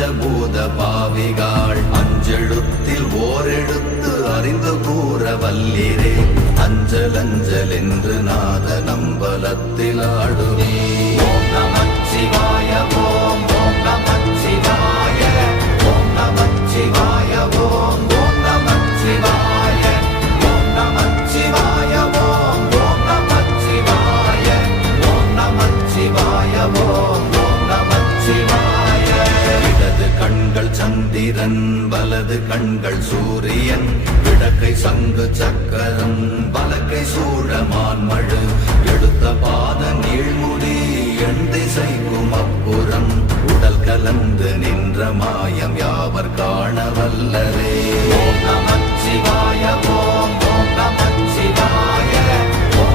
பஞ்சபூத பாவிகாள் அஞ்செழுத்தில் ஓரெழுத்து அறிந்து கூற வல்லிரே அஞ்சல் அஞ்சல் என்று நாத நம்பலத்தில் ஆடுவே ஓம் நமச்சிவாய ஓம் ஓம் நமச்சிவாய ஓம் நமச்சிவாய ஓம் ஓம் நமச்சிவாய ஓம் நமச்சிவாய ஓம் ஓம் நமச்சிவாய ஓம் நமச்சிவாய ஓம் ஓம் நமச்சிவாய இடது கண்கள் சந்திரன் வலது கண்கள் சூரியன் விடக்கை சங்கு சக்கரம் பலக்கை சூழமான்மழு எடுத்த பாத நீழ்முடி எண் திசைக்கும் அப்புறம் உடல் கலந்து நின்ற மாயம் யாவர் காண வல்லரே